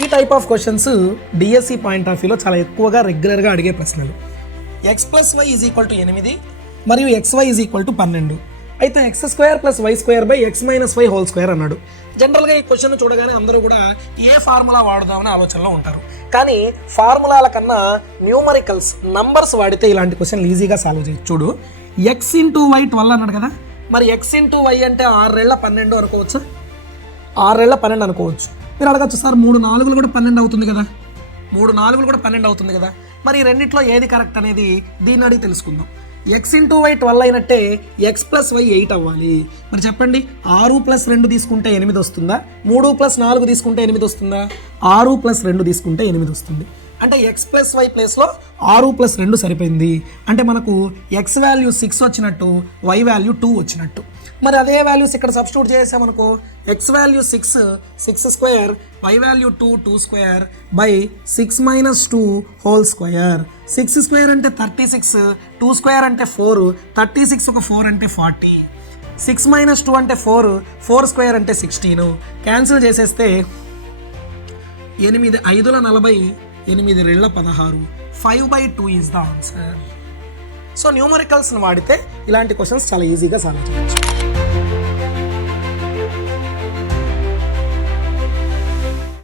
ఈ type of questions DSC point of వ్యూలో చాలా ఎక్కువగా రెగ్యులర్గా అడిగే ప్రశ్నలు. X plus y is equal to ఎనిమిది మరియు x y is equal to పన్నెండు. అయితే x square plus y square by x minus y whole square అన్నాడు. జనరల్గా ఈ క్వశ్చన్ చూడగానే అందరూ కూడా ఏ ఫార్ములా వాడదామని ఆలోచనలో ఉంటారు. కానీ ఫార్ములాల కన్నా న్యూమరికల్స్ నంబర్స్ వాడితే ఇలాంటి క్వశ్చన్లు ఈజీగా సాల్వ్ చేయొచ్చు చూడు. ఎక్స్ ఇంటూ వై ట్వెల్వ్ అన్నాడు కదా. మరి ఎక్స్ ఇంటూ వై అంటే ఆరేళ్ళ పన్నెండు అనుకోవచ్చు? ఆరేళ్ళ పన్నెండు అనుకోవచ్చు. మీరు అడగచ్చు సార్ మూడు నాలుగులు కూడా పన్నెండు అవుతుంది కదా. మూడు నాలుగులు కూడా పన్నెండు అవుతుంది కదా. మరి ఈ రెండిట్లో ఏది కరెక్ట్ అనేది దీన్ని అడిగి తెలుసుకుందాం. ఎక్స్ ఇంటూ వై ట్వెల్వ్ అయినట్టే ఎక్స్ ప్లస్ వై ఎయిట్ అవ్వాలి. మరి చెప్పండి ఆరు ప్లస్ రెండు తీసుకుంటే ఎనిమిది వస్తుందా? మూడు ప్లస్ నాలుగు తీసుకుంటే ఎనిమిది వస్తుందా? ఆరు ప్లస్ రెండు తీసుకుంటే ఎనిమిది వస్తుంది. అంటే ఎక్స్ ప్లస్ వై ప్లేస్లో ఆరు ప్లస్ రెండు సరిపోయింది. అంటే మనకు ఎక్స్ వాల్యూ సిక్స్ వచ్చినట్టు వై వాల్యూ టూ వచ్చినట్టు. మరి అదే వాల్యూస్ ఇక్కడ substitute చేసామనుకో x value six six square y value two two square by six minus two whole square six square అంటే థర్టీ సిక్స్ టూ స్క్వేర్ అంటే ఫోర్ థర్టీ సిక్స్ ఒక four అంటే forty six minus two అంటే four four square అంటే sixteen cancel చేసేస్తే ఎనిమిది ఐదుల నలభై ఎనిమిది రెళ్ళ పదహారు. Five by two is the answer so న్యూమరికల్స్ని వాడితే ఇలాంటి క్వశ్చన్స్ చాలా ఈజీగా సాల్వ్ చేయొచ్చు. Thank you.